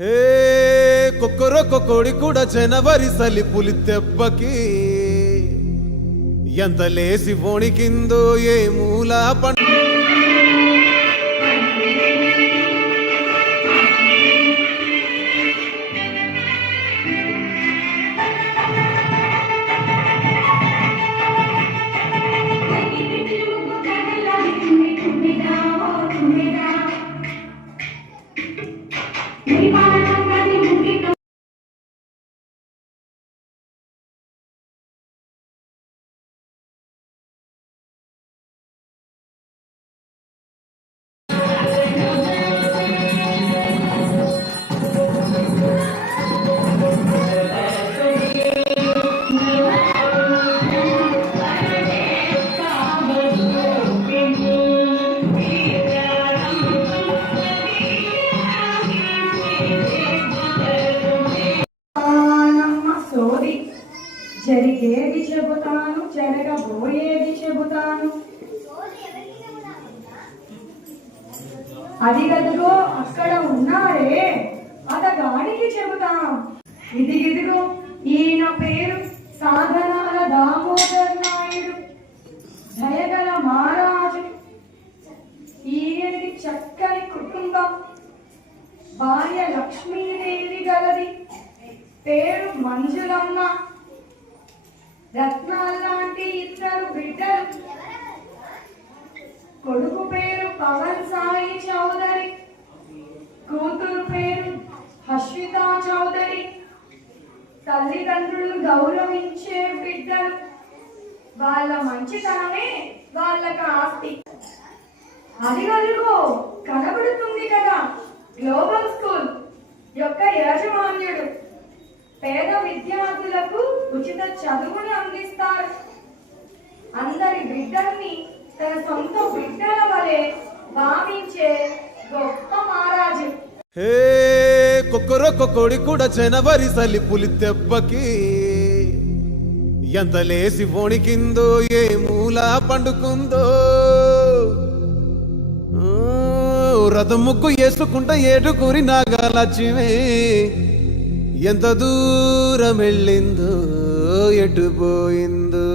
హే కొక్కరొక్క కోడి కూడా జనవరి సలి పులి దెబ్బకి ఎంత లేసి వణికిందో ఏ మూల జరిగేది చెబుతాను, జరగబోయేది చెబుతాను. అది గదిగో అక్కడ ఉన్నాడే అతగాడికి చెబుతాం. ఇదిగిదిగో ఈయన పేరు సాధనాల దామోదర్ నాయుడు, దయగల మహారాజు. ఈయనది చక్కని కుటుంబం, భార్య లక్ష్మీదేవి గలది, పేరు మంజులమ్మ. రత్నాల్లాంటి ఇద్దరు బిడ్డలు, కొడుకు పేరు పవన్ సాయి చౌదరి, కూతురు పేరు హర్షితా చౌదరి. తల్లిదండ్రులు గౌరవించే బిడ్డలు, వాళ్ళ మంచితనమే వాళ్ళకి ఆస్తి. అదిగో కనబడుతుంది కదా గ్లోబల్ స్కూల్ యొక్క యాజమాన్యుడు. పేద విద్యార్థులకు ఉచిత చదువుని అందిస్తారు. అందరి బిడ్డల్ని తన సొంత బిడ్డల వలె భావించే గొప్ప మహారాజు. హే కొక్కరొక్క కోడి కూడా జనవరి సలి పులి దెబ్బకి ఎంత లేసి వణికిందో ఏ మూల పండుకుందో. రథం ముగ్గు వేసుకుంటా ఏడుకూరి నాగాలక్ష్మి ఎంత దూరం వెళ్ళిందో ఎటు పోయిందో.